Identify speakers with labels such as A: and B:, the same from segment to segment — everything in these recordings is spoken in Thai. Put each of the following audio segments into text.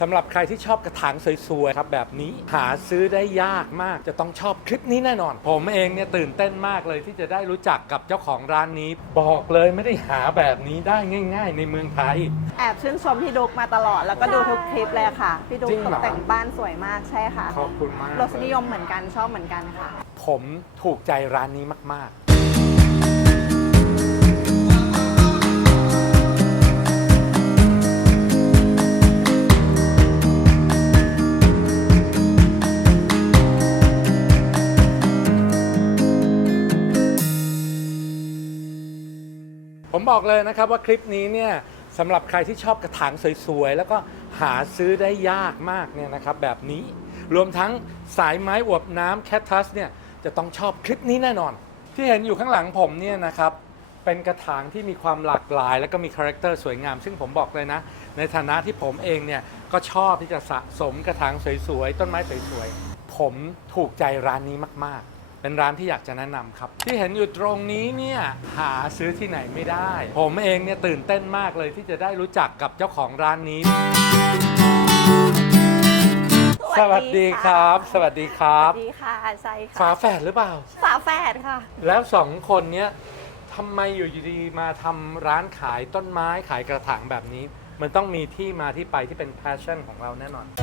A: สำหรับใครที่ชอบกระถางสวยๆครับแบบนี้หาซื้อได้ยากมากจะต้องชอบคลิปนี้แน่นอน ผมเองเนี่ยตื่นเต้นมากเลยที่จะได้รู้จักกับเจ้าของร้านนี้ บอกเลยไม่ได้หาแบบนี้ได้ง่ายๆในเมืองไทย
B: แอบชื่นชมพี่ดุ๊กมาตลอดแล้วก็ดูทุกคลิปเลยค่ะพี่ดุ๊ก
A: จริง
B: ต
A: เหร
B: ก
A: อ
B: แต่งบ้านสวยมากใช่ค่ะ
A: ขอบคุณมาก
B: รสนิยมเหมือนกันชอบเหมือนกันค่ะ
A: ผมถูกใจร้านนี้มากๆผมบอกเลยนะครับว่าคลิปนี้เนี่ยสำหรับใครที่ชอบกระถางสวยๆแล้วก็หาซื้อได้ยากมากเนี่ยนะครับแบบนี้รวมทั้งสายไม้อวบน้ำแคคตัสเนี่ยจะต้องชอบคลิปนี้แน่นอน ที่เห็นอยู่ข้างหลังผมเนี่ยนะครับเป็นกระถางที่มีความหลากหลายแล้วก็มีคาแรคเตอร์สวยงามซึ่งผมบอกเลยนะในฐานะที่ผมเองเนี่ยก็ชอบที่จะสะสมกระถางสวยๆต้นไม้สวยๆผมถูกใจร้านนี้มากๆเป็นร้านที่อยากจะแนะนำครับที่เห็นอยู่ตรงนี้เนี่ยหาซื้อที่ไหนไม่ได้ ผมเองเนี่ยตื่นเต้นมากเลยที่จะได้รู้จักกับเจ้าของร้านนี้ สวัสดีครับ สวัสดีครั
B: ส
A: บ
B: วัสดีค่ะใช่ค่ะ
A: ฝาแฝดหรือเปล่า
B: ฝาแฝดค่ะ
A: แล้วสองคนเนี้ยทำไมอยู่ดีๆมาทำร้านขายต้นไม้ขายกระถางแบบนี้ มันต้องมีที่มาที่ไปที่เป็น passion ของเราแน่นอน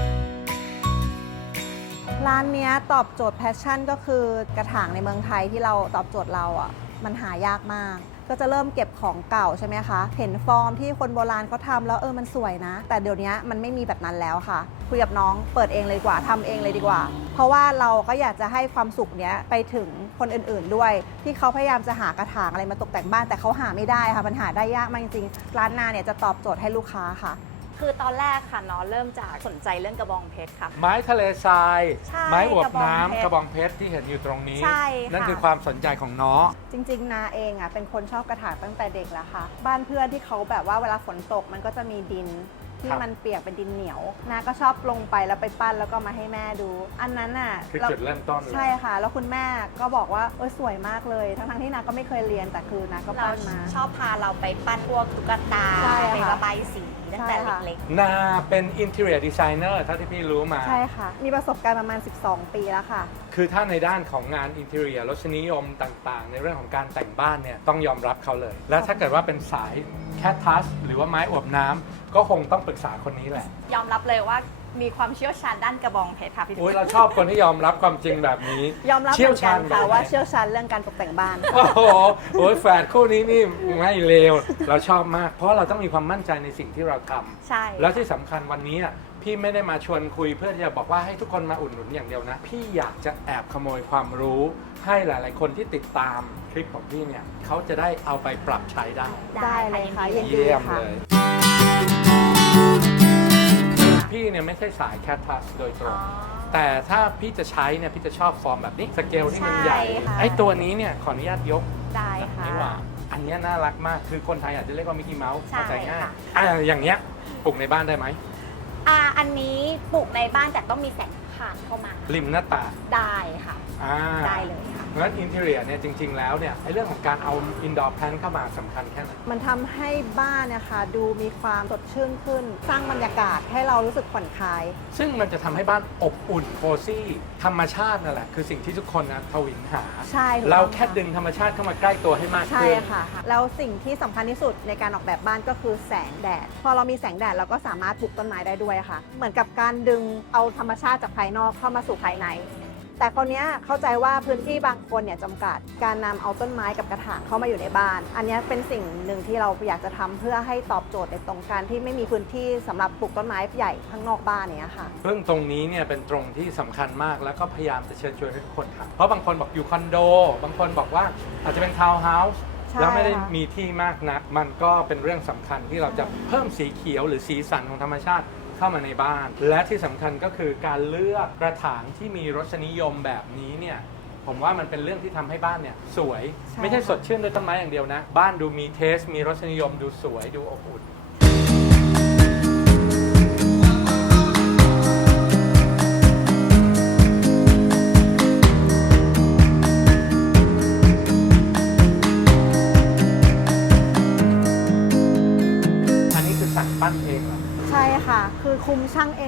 B: ร้านเนี้ยตอบโจทย์แพชชั่นก็คือกระถางในเมืองไทยที่เราตอบโจทย์เราอ่ะมันหายากมาก ก็จะเริ่มเก็บของเก่าใช่ไหมคะ เห็นฟอร์มที่คนโบราณเขาทำแล้วมันสวยนะ แต่เดี๋ยวนี้มันไม่มีแบบนั้นแล้วค่ะคุยกับน้องเปิดเองเลยดีกว่าทำเองเลยดีกว่า เพราะว่าเราก็อยากจะให้ความสุขเนี้ยไปถึงคนอื่นๆด้วย ที่เขาพยายามจะหากระถางอะไรมาตกแต่งบ้านแต่เขาหาไม่ได้ค่ะมันหาได้ยากมากจริงๆร้านนาเนี่ยจะตอบโจทย์ให้ลูกค้าค่ะ
C: คือตอนแรกค่ะน้องเริ่มจากสนใจเรื่องกระบองเพชรค่ะ
A: ไม้ทะเลทราย
B: ใช่
A: ไม้อวบ
B: กระบองเพชร
A: น้ำกระบองเพชรที่เห็นอยู่ตรงนี้
B: ใช่ค่ะ
A: นั่นคือความสนใจของน้อง
B: จริงๆนาเองอ่ะเป็นคนชอบกระถางตั้งแต่เด็กแล้วค่ะ บ้านเพื่อนที่เขาแบบว่าเวลาฝนตกมันก็จะมีดินที่
A: ครับ
B: มันเปียกเป็นดินเหนียวนาก็ชอบลงไปแล้วไปปั้นแล้วก็มาให้แม่ดู อันนั้นน่ะ
A: คือจุดเริ่มต้นเลย
B: ใช่ค่ะ แล้วคุณแม่ก็บอกว่าสวยมากเลยทั้งๆที่นาก็ไม่เคยเรียนแต่คือนาก็
C: เรา
B: ปั้นมา
C: ชอบพาเราไปปั้นพวกตุ๊กตา
B: ใช่ค่ะ
C: ไประบายสีตั้งแต่
B: ใช่ค่ะ
C: เล็ก
A: นาเป็น interior designer เท่าที่พี่รู้มา
B: ใช่ค่ะ มีประสบการณ์ประมาณ 12 ปีแล้วค่ะ
A: คือถ้าในด้านของงาน interior รสนิยมต่างๆ ในเรื่องของการแต่งบ้านเนี่ยต้องยอมรับเขาเลย และถ้าเกิดว่าเป็นสายแคคตัสหรือว่าไม้อวบน้ำก็คงต้องปรึกษาคนนี้แหละ
C: ๆ ยอมรับเลยว่ามีความเชี่ยวชาญด้านกระบองเพชรค่ะพี่
A: โอ้ยเราชอบคนที่ยอมรับความจริงแบบนี้
B: ยอมรับเห
A: เชี่ยว
B: มือน
A: ชา
B: กั
A: ญ
B: น
A: แบบ
B: ค่ะ
A: ไหน
B: ว่าเชี่ยวชาญเรื่องการตกแต่งบ้าน
A: โอ้โหโอ้ยแฝดคู่นี้นี่ไม่เลวเราชอบมาก เพราะเราต้องมีความมั่นใจในสิ่งที่เราทำ
C: ใช่
A: แล้วที่สำคัญวันนี้พี่ไม่ได้มาชวนคุยเพื่อที่จะบอกว่าให้ทุกคนมาอุดหนุนอย่างเดียวนะ พี่อยากจะแอบขโมยความรู้ ให้หลาย ๆ คนที่ติดตามคลิปของพี่เนี่ยเขาจะได้เอาไปปรับใช้ได้
B: ได้เลยค่ะยินดี
A: เยี่ยม
B: ค่ะ
A: เลยพี่เนี่ยไม่ใช่สายแคททัสโดยตรง แต่ถ้าพี่จะใช้เนี่ยพี่จะชอบฟอร์มแบบนี้สเกลที่มันใหญ่
B: ใช่ค่ะ
A: ไอ้ตัวนี้เนี่ยขออนุญาตยก
B: ได้
A: แบบ
B: ค่ะ
A: นี้ว่า อันเนี้ยน่ารักมากคือคนไทยอาจจะเรียกว่ามิกกี้เมาส์
C: ใช่
A: เข้าใจง่าย
C: ค่ะ
A: อย่างเงี้ยปลูกในบ้านได้ไหม
C: อันนี้ปลูกในบ้านแต่ต้องมีแสงผ่านเข้ามา
A: ริมหน้าต่าง
C: ได้ค่ะ
A: อ่า
C: ได้เลยค่ะ
A: เพราะฉะนั้นอินเทอร์เนียเนี่ยจริง ๆ แล้วเนี่ยไอ้เรื่องของการเอาอินดอร์แพลนเข้ามาสำคัญแค่ไหน
B: มันทำให้บ้านเนี่ยค่ะดูมีความสดชื่นขึ้น สร้างบรรยากาศให้เรารู้สึกผ่อนคลาย
A: ซึ่งมันจะทำให้บ้านอบอุ่นโคซี่ธรรมชาตินั่นแหละคือสิ่งที่ทุกคนนะทวินหา
B: ใช่ถูกต้อง
A: เราแค่
B: ค่ะ
A: ดึงธรรมชาติเข้ามาใกล้ตัวให้มาก
B: ใช่
A: ขึ้น
B: ค่ะ แล้วสิ่งที่สำคัญที่สุดในการออกแบบบ้านก็คือแสงแดด พอเรามีแสงแดดเราก็สามารถปลูกต้นไม้ได้ด้วยค่ะ เหมือนกับการดึงเอาธรรมชาติจากภายนอกเข้ามาสู่ภายใน แต่คนนี้ยเข้าใจว่าพื้นที่บางคนเนี่ยจำกัดการนำเอาต้นไม้กับกระถางเข้ามาอยู่ในบ้าน อันนี้เป็นสิ่งหนึ่งที่เราอยากจะทำเพื่อให้ตอบโจทย์ในตรงการที่ไม่มีพื้นที่สำหรับปลูกต้นไม้ใหญ่ข้างนอกบ้านเนี้ยค่ะ
A: เรื่องตรงนี้เนี่ยเป็นตรงที่สำคัญมากแล้วก็พยายามจะเชิญชวนให้ทุกคนทำเพราะบางคนบอกอยู่คอนโด บางคนบอกว่าอาจจะเป็นทาวน์เฮาส์
B: ใช่
A: แล้วไม่ได้
B: ค่ะ
A: มีที่มากนัก มันก็เป็นเรื่องสำคัญที่เราจะเพิ่มสีเขียวหรือสีสันของธรรมชาติเข้ามาในบ้าน และที่สำคัญก็คือการเลือกกระถางที่มีรสนิยมแบบนี้เนี่ยผมว่ามันเป็นเรื่องที่ทำให้บ้านเนี่ยสวย
B: ใช่
A: ไม่ใช่สดชื่นด้วยต้นไม้อย่างเดียวนะ บ้านดูมีเทส มีรสนิยมดูสวยดูอบอุ่น อันนี้คือสั่งปั้นเองเหรอ
B: ใช่ค่ะ คือคุมช่างเอง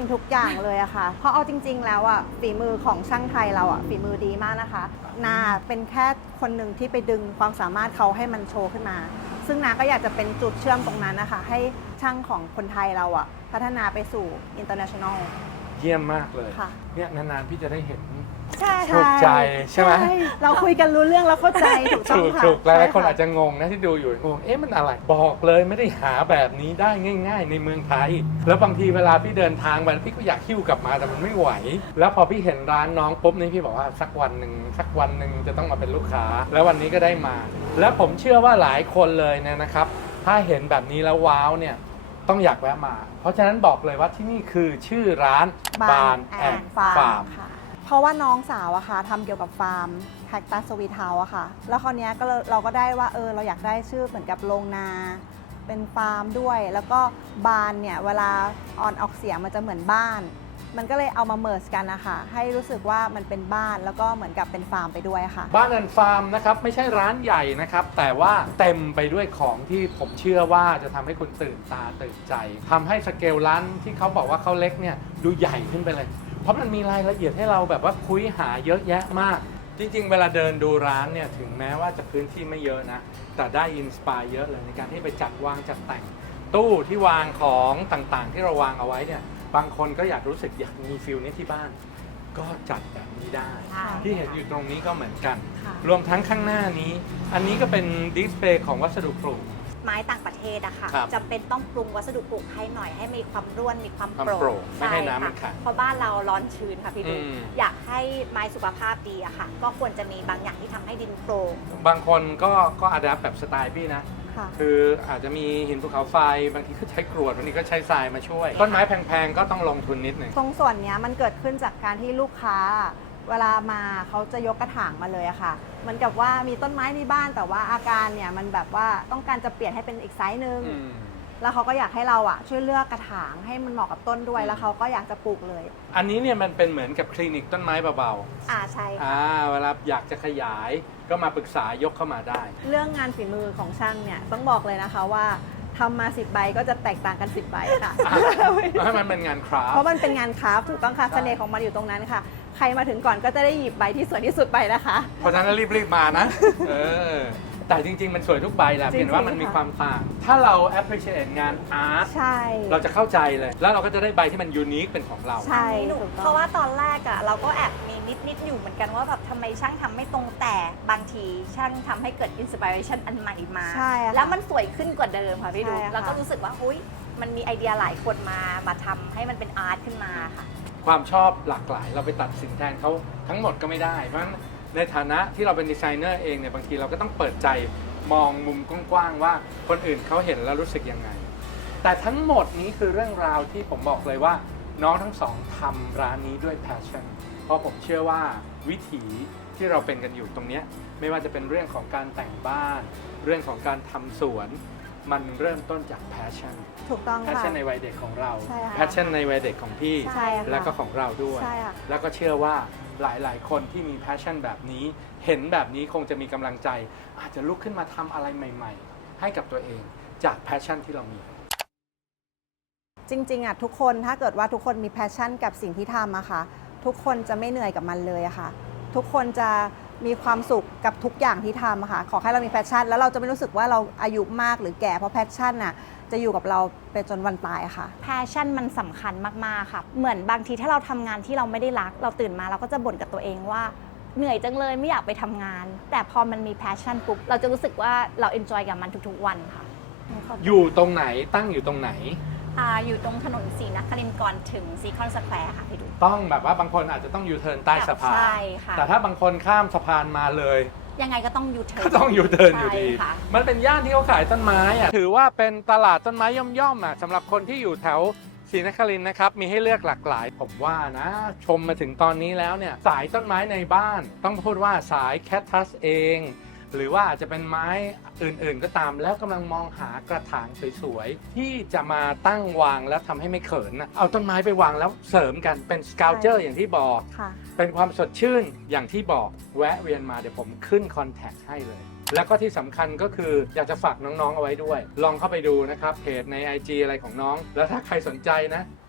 B: ทุกอย่างเลยอะค่ะ เพราะเอาจริงๆแล้วอะฝีมือของช่างไทยเราอะฝีมือดีมากนะคะนาเป็นแค่คนหนึ่งที่ไปดึงความสามารถเขาให้มันโชว์ขึ้นมา ซึ่งนาก็อยากจะเป็นจุดเชื่อมตรงนั้นนะคะให้ช่างของคนไทยเราอะพัฒนาไปสู่ international
A: เยี่ยมมากเลย
B: ค่ะ
A: เนี่ยนานๆพี่จะได้เห็น
B: ใช่
A: ถูกใจใช่ไหม
B: เราคุยกันรู้เรื่องแล้วเข้าใจถูกต้องค่ะ
A: ถูกหลายๆคน
B: ใช่
A: อาจจะงงนะที่ดูอยู่งงมันอะไรบอกเลยไม่ได้หาแบบนี้ได้ง่าย ๆ ในเมืองไทย แล้วบางทีเวลาพี่เดินทางไปพี่ก็อยากหิ้วกลับมาแต่มันไม่ไหว แล้วพอพี่เห็นร้านน้องปุ๊บนี่พี่บอกว่าสักวันหนึ่งจะต้องมาเป็นลูกค้า แล้ววันนี้ก็ได้มา แล้วผมเชื่อว่าหลายคนเลยเนี่ยนะครับ ถ้าเห็นแบบนี้แล้วว้าวเนี่ยต้องอยากแวะมา เพราะฉะนั้นบอกเลยว่าที่นี่คือชื่อร้านบานแอนฟาร์ม
B: ค่ะเพราะว่าน้องสาวอะค่ะทำเกี่ยวกับฟาร์มแคคตัสสวีทเฮาส์อะค่ะ แล้วคราวเนี้ยก็เราก็ได้ว่าเราอยากได้ชื่อเหมือนกับโรงนา เป็นฟาร์มด้วย แล้วก็บานเนี่ยเวลาออกเสียงมันจะเหมือนบ้าน มันก็เลยเอามาเมิร์จกันนะคะให้รู้สึกว่ามันเป็นบ้านแล้วก็เหมือนกับเป็นฟาร์มไปด้วยค่ะ
A: บ้านแอนฟาร์มนะครับไม่ใช่ร้านใหญ่นะครับแต่ว่าเต็มไปด้วยของที่ผมเชื่อว่าจะทำให้คุณตื่นตาตื่นใจทำให้สเกลร้านที่เขาบอกว่าเขาเล็กเนี่ยดูใหญ่ขึ้นไปเลย เพราะมันมีรายละเอียดให้เราแบบว่าคุยหาเยอะแยะมาก จริงๆ เวลาเดินดูร้านเนี่ยถึงแม้ว่าจะพื้นที่ไม่เยอะนะแต่ได้อินสปายเยอะเลยในการที่ไปจัดวางจัดแต่งตู้ที่วางของต่างๆ ที่เราวางเอาไว้เนี่ยบางคนก็อยากรู้สึกอยากมีฟิลนี้ที่บ้าน ก็จัดแบบนี้ได้
C: ใช่
A: ที่เห็นอยู่ตรงนี้ก็เหมือนกัน
B: ค่ะ
A: รวมทั้งข้างหน้านี้ อันนี้ก็เป็นดิสเพลย์ของวัสดุปลูก
C: ไม้ต่างประเทศอะค่ะ
A: ครับ
C: จำเป็นต้องปรุงวัสดุปลูกให้หน่อยให้มีความร่วนมีความ
A: ความ
C: โปร่ง
A: โปร่งไม่ให้
C: ช่
A: น้ำมัน
C: ค่ะ
A: ขัด
C: เพราะบ้านเราร้อนชื้นค่ะพี่ดู
A: อืม
C: อยากให้ไม้สุขภาพดีอะค่ะ ก็ควรจะมีบางอย่างที่ทำให้ดินโปร่ง
A: บางคนก็อาดับแบบสไตล์พี่นะ
B: ค่ะ
A: คืออาจจะมีหินภูเขาไฟ บางทีก็ใช้กรวดบางทีก็ใช้ทรายมาช่วย ต้นไม้แพงๆ ก็ต้องลงทุนนิดหนึ่ง
B: ตรงส่วนเนี้ยมันเกิดขึ้นจากการที่ลูกค้า เวลามาเขาจะยกกระถางมาเลยอะค่ะเหมือนกับว่ามีต้นไม้ในบ้านแต่ว่าอาการเนี่ยมันแบบว่าต้องการจะเปลี่ยนให้เป็นอีกไซส์หนึ่งแล้วเขาก็อยากให้เราอะช่วยเลือกกระถางให้มันเหมาะกับต้นด้วย แล้วเขาก็อยากจะปลูกเลย
A: อันนี้เนี่ยมันเป็นเหมือนกับคลินิกต้นไม้เบา
C: ใช่
A: ๆ
C: ค่ะ
A: เวลาอยากจะขยายก็มาปรึกษายกเข้ามาได้
B: เรื่องงานฝีมือของช่างเนี่ยต้องบอกเลยนะคะว่าทำมา10 ใบก็จะแตกต่างกัน 10 ใบค่ะ
A: ให้มันเป็นงานคราฟ
B: เพราะมันเป็นงานคราฟต์ถูกต้องค่ะเสน่ห์ของมันอยู่ตรงนั้นค่ะ ใครมาถึงก่อนก็จะได้หยิบใบที่สวยที่สุดไปนะคะ
A: เพราะฉะนั้นรีบๆมานะ แต่จริงๆ มันสวยทุกใบแหละ
B: จริงๆ
A: เห็นว่ามันมี
B: ค่ะ
A: ความต่าง ถ้าเรา appreciate งานอาร์ต
B: ใช่
A: เราจะเข้าใจเลย แล้วเราก็จะได้ใบที่มันยูนิคเป็นของเรา
B: ใช่
C: อันนี้หนู
B: ถูกต้อง
C: เพราะว่าตอนแรกอะเราก็แอบมีนิดอยู่เหมือนกันว่าแบบทำไมช่างทำไม่ตรงแต่บางทีช่างทำให้เกิดอินสปิเรชันอันใหม่มา
B: ใช่ค่ะ
C: แล้วมันสวยขึ้นกว่าเดิมค่ะพี่ดู
B: ใช่ค่ะ
C: แล้วก็รู้สึกว่าอุ้ยมันมีไอเดียหลายคนมาทำให้มันเป็นอาร์ตขึ้นมาค่ะ
A: ความชอบหลากหลายเราไปตัดสินแทนเขาทั้งหมดก็ไม่ได้ เพราะฉะนั้นในฐานะที่เราเป็นดีไซเนอร์เองเนี่ยบางทีเราก็ต้องเปิดใจมองมุมกว้างๆว่าคนอื่นเขาเห็นแล้วรู้สึกยังไง แต่ทั้งหมดนี้คือเรื่องราวที่ผมบอกเลยว่าน้องทั้งสองทำร้านนี้ด้วย passion เพราะผมเชื่อว่าวิถีที่เราเป็นกันอยู่ตรงเนี้ยไม่ว่าจะเป็นเรื่องของการแต่งบ้าน เรื่องของการทำสวน มันเริ่มต้นจาก passion
B: ถูกต้องค่ะ
A: passion ในวัยเด็กของเรา
B: ใช่ค่ะ
A: passion ในวัยเด็กของพี่
B: ใช่ค่ะ
A: และก็ของเราด้วย
B: ใช่ค่ะ
A: แล้วก็เชื่อว่าหลาย ๆ คนที่มี passion แบบนี้ เห็นแบบนี้คงจะมีกำลังใจ อาจจะลุกขึ้นมาทำอะไรใหม่ ๆ ให้กับตัวเองจาก passion ที่เรามี
B: จริงๆอ่ะทุกคนถ้าเกิดว่าทุกคนมีแพชชั่นกับสิ่งที่ทำอะค่ะทุกคนจะไม่เหนื่อยกับมันเลยอะค่ะทุกคนจะมีความสุขกับทุกอย่างที่ทำอะค่ะขอให้เรามีแพชชั่นแล้วเราจะไม่รู้สึกว่าเราอายุมากหรือแก่เพราะแพชชั่นน่ะจะอยู่กับเราไปจนวันตายอะค่ะ
C: แพชชั่นมันสำคัญมากๆค่ะ เหมือนบางทีถ้าเราทำงานที่เราไม่ได้รัก เราตื่นมาเราก็จะบ่นกับตัวเองว่าเหนื่อยจังเลยไม่อยากไปทำงาน แต่พอมันมีแพชชั่นปุ๊บเราจะรู้สึกว่าเราเอนจอยกับมันทุกๆวันค่ะ
A: อยู่ตรงไหนตั้งอยู่ตรงไหน
C: อยู่ตรงถนนศรีนครินทร์ก่อนถึงซีคอนสแควร์ค่ะพี่ดู
A: ต้องแบบว่าบางคนอาจจะต้องยูเทิร์นใต้สะพาน
C: ใช่ค่ะ
A: แต่ถ้าบางคนข้ามสะพานมาเลย
C: ยังไงก็ต้องยูเทิร์น
A: ก็ต้องยูเทิร์นอยู่ดี
C: ใช่ค่ะ
A: มันเป็นย่านที่เขาขายต้นไม้อะถือว่าเป็นตลาดต้นไม้ย่อมๆอะสำหรับคนที่อยู่แถวศรีนครินทร์นะครับ มีให้เลือกหลากหลาย ผมว่านะ ชมมาถึงตอนนี้แล้วเนี่ย สายต้นไม้ในบ้าน ต้องพูดว่าสายแคคตัสเอง หรือว่าอาจจะเป็นไม้อื่นๆก็ตาม แล้วกำลังมองหากระถางสวยๆ ที่จะมาตั้งวางแล้วทำให้ไม่เขินนะเอาต้นไม้ไปวางแล้วเสริมกันเป็นสเกลเจอร์อย่างที่บอก
B: ค่ะ
A: เป็นความสดชื่นอย่างที่บอกแวะเวียนมาเดี๋ยวผมขึ้นคอนแทคให้เลย แล้วก็ที่สำคัญก็คืออยากจะฝากน้องๆเอาไว้ด้วย ลองเข้าไปดูนะครับเพจใน IG อะไรของน้อง แล้วถ้าใครสนใจนะ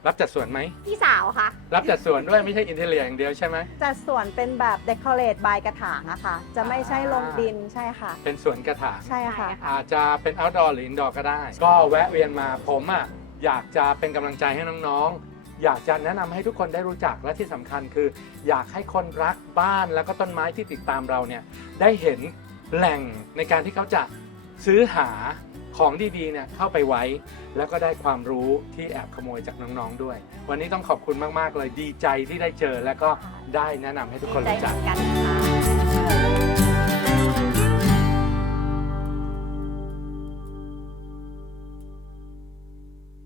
A: รับจัดสวนไหม
C: พี่สาวค่ะ
A: รับจัดสวนด้วยไม่ใช่อินเทเลียอย่างเดียวใช่ไหม
B: จัดสวนเป็นแบบ decorate by กระถางอะค่ะ จะไม่ใช่ลงดินใช่ค่ะ
A: เป็นสวนกระถาง
B: ใช่ค่ะ
A: อาจจะเป็น outdoor หรือ indoor ก็ได้ ก็แวะเวียนมาผมอยากจะเป็นกำลังใจให้น้องๆ อยากจะแนะนำให้ทุกคนได้รู้จักและที่สำคัญคือ อยากให้คนรักบ้านแล้วก็ต้นไม้ที่ติดตามเราเนี่ยได้เห็นแหล่งในการที่เขาจะซื้อหาของดีๆเนี่ยเข้าไปไว้ แล้วก็ได้ความรู้ที่แอบขโมยจากน้องๆด้วย วันนี้ต้องขอบคุณมากๆเลยดีใจที่ได้เจอแล้วก็ได้แนะนำให้ทุกคน
C: ใจ
A: รู้
C: เห
A: จั
C: มื
A: ก
C: อนกันค่ะ